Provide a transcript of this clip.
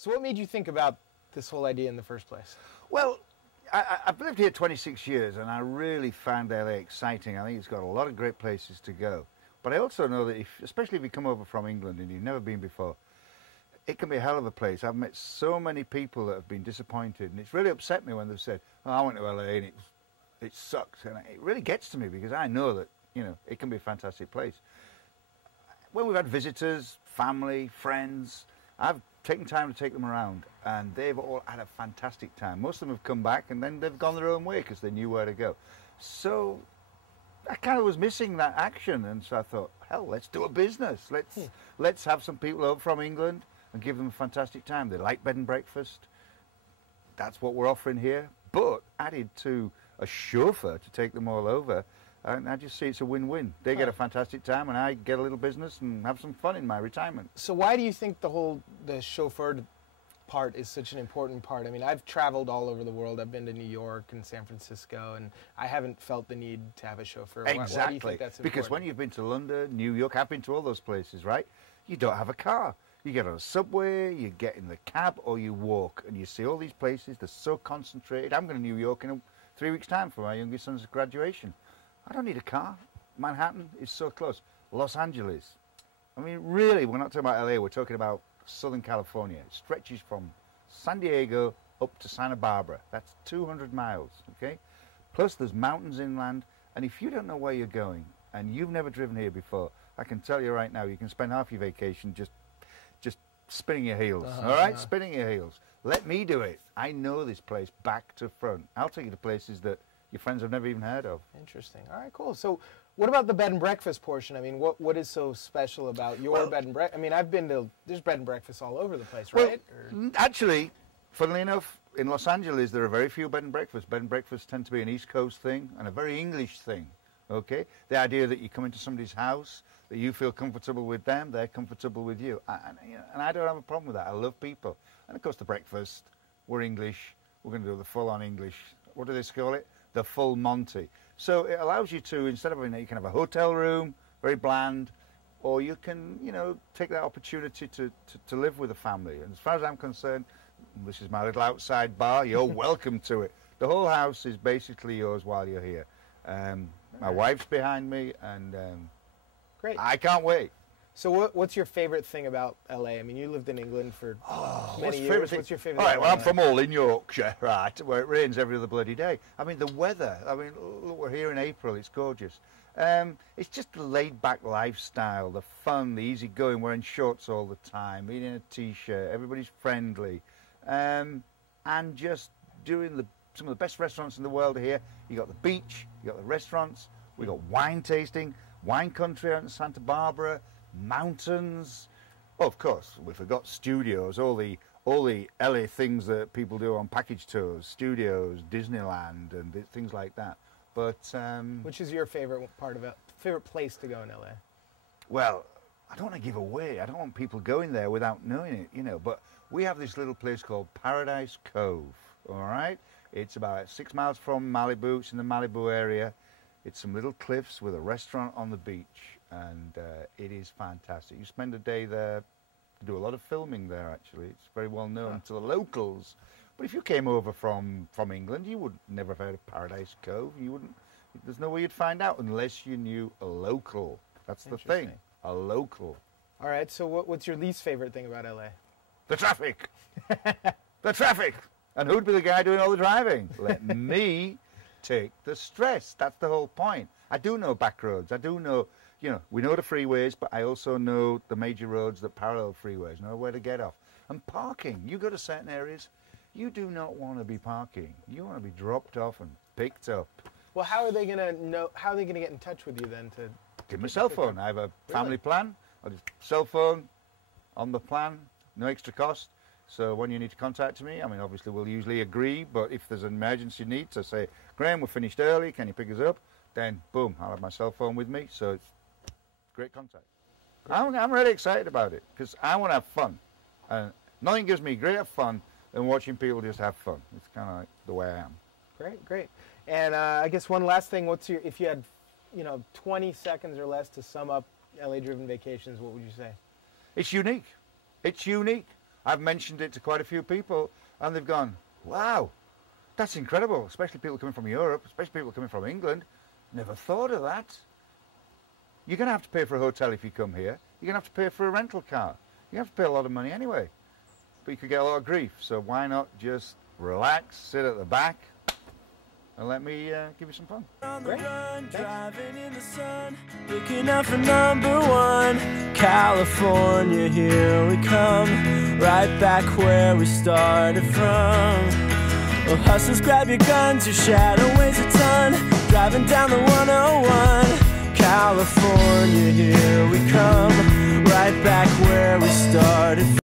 So what made you think about this whole idea in the first place? Well, I've lived here 26 years and I really found LA exciting. I think it's got a lot of great places to go. But I also know that, especially if you come over from England and you've never been before, it can be a hell of a place. I've met so many people that have been disappointed, and it's really upset me when they've said, oh, I went to LA and it sucks. And it really gets to me because I know that, you know, it can be a fantastic place. When we've had visitors, family, friends, I've taken time to take them around, and they've all had a fantastic time. Most of them have come back, and then they've gone their own way because they knew where to go. So I kind of was missing that action, and so I thought, hell, let's do a business. Let's have some people over from England and give them a fantastic time. They like bed and breakfast. That's what we're offering here, but added to a chauffeur to take them all over. And I just see it's a win-win. They get a fantastic time, and I get a little business and have some fun in my retirement. So why do you think the chauffeur part is such an important part? I mean, I've traveled all over the world. I've been to New York and San Francisco, and I haven't felt the need to have a chauffeur. Exactly. Why do you think that's important? Because when you've been to London, New York, I've been to all those places, right? You don't have a car. You get on a subway, you get in the cab, or you walk, and you see all these places. They're so concentrated. I'm going to New York in 3 weeks' time for my youngest son's graduation. I don't need a car. Manhattan is so close. Los Angeles. I mean, really, we're not talking about LA. We're talking about Southern California. It stretches from San Diego up to Santa Barbara. That's 200 miles, okay? Plus, there's mountains inland. And if you don't know where you're going and you've never driven here before, I can tell you right now, you can spend half your vacation just spinning your heels, all right? Spinning your heels. Let me do it. I know this place back to front. I'll take you to places that your friends have never even heard of. Interesting. All right, cool. So what about the bed and breakfast portion? I mean, what is so special about your bed and breakfast? I mean, I've been to, there's bed and breakfast all over the place, right? Well, actually, funnily enough, in Los Angeles, there are very few bed and breakfasts. Bed and breakfasts tend to be an East Coast thing and a very English thing, okay? The idea that you come into somebody's house, that you feel comfortable with them, they're comfortable with you. And I don't have a problem with that. I love people. And of course, the breakfast, we're English. We're going to do the full-on English. What do they call it? The full Monty. So it allows you to, instead of, you can have a hotel room, very bland, or you can, you know, take that opportunity to live with a family. And as far as I'm concerned, this is my little outside bar, you're welcome to it. The whole house is basically yours while you're here. My wife's behind me, and great. I can't wait. So what's your favorite thing about LA? I mean, you lived in England for many years. What's your favorite thing? All right, well, I'm LA? from all in Yorkshire, right, where it rains every other bloody day. I mean, the weather, I mean, look, we're here in April, it's gorgeous. It's just the laid-back lifestyle, the fun, the easy-going, wearing shorts all the time, eating a T-shirt, everybody's friendly, and just doing some of the best restaurants in the world are here. You got the beach, you got the restaurants, we got wine tasting, wine country out in Santa Barbara, mountains. Oh, of course, we forgot studios, all the LA things that people do on package tours, studios, Disneyland, and things like that. But which is your favorite part of it? Favorite place to go in LA? Well, I don't want to give away. I don't want people going there without knowing it, you know. But we have this little place called Paradise Cove. All right, it's about 6 miles from Malibu. It's in the Malibu area. It's some little cliffs with a restaurant on the beach, and it is fantastic. You spend a day there, do a lot of filming there, actually. It's very well known to the locals. But if you came over from England, you would never have heard of Paradise Cove. You wouldn't. There's no way you'd find out unless you knew a local. That's the thing, a local. All right, so what's your least favorite thing about LA? The traffic. The traffic. And who'd be the guy doing all the driving? Let me take the stress. That's the whole point. I do know back roads. I do know, you know, we know the freeways, but I also know the major roads that parallel freeways, know where to get off. And parking. You go to certain areas, you do not want to be parking. You want to be dropped off and picked up. Well, how are they going to know? How are they going to get in touch with you then? To give me a cell phone. I have a family plan. I'll just cell phone on the plan, no extra cost. So when you need to contact me, I mean, obviously we'll usually agree, but if there's an emergency need to say, Graham, we're finished early, can you pick us up? Then, boom, I'll have my cell phone with me, so it's great contact. I'm really excited about it, because I want to have fun. And nothing gives me greater fun than watching people just have fun. It's kind of like the way I am. Great, great. And I guess one last thing, if you had, 20 seconds or less to sum up LA-driven vacations, what would you say? It's unique. It's unique. I've mentioned it to quite a few people, and they've gone, wow, that's incredible, especially people coming from Europe, especially people coming from England. Never thought of that. You're going to have to pay for a hotel if you come here. You're going to have to pay for a rental car. You have to pay a lot of money anyway. But you could get a lot of grief, so why not just relax, sit at the back, and let me give you some fun. Great. Driving in the sun, looking out for #1. California, here we come, right back where we started from. Well, hustlers, grab your guns, your shadow weighs a ton, driving down the 101. California, here we come, right back where we started from.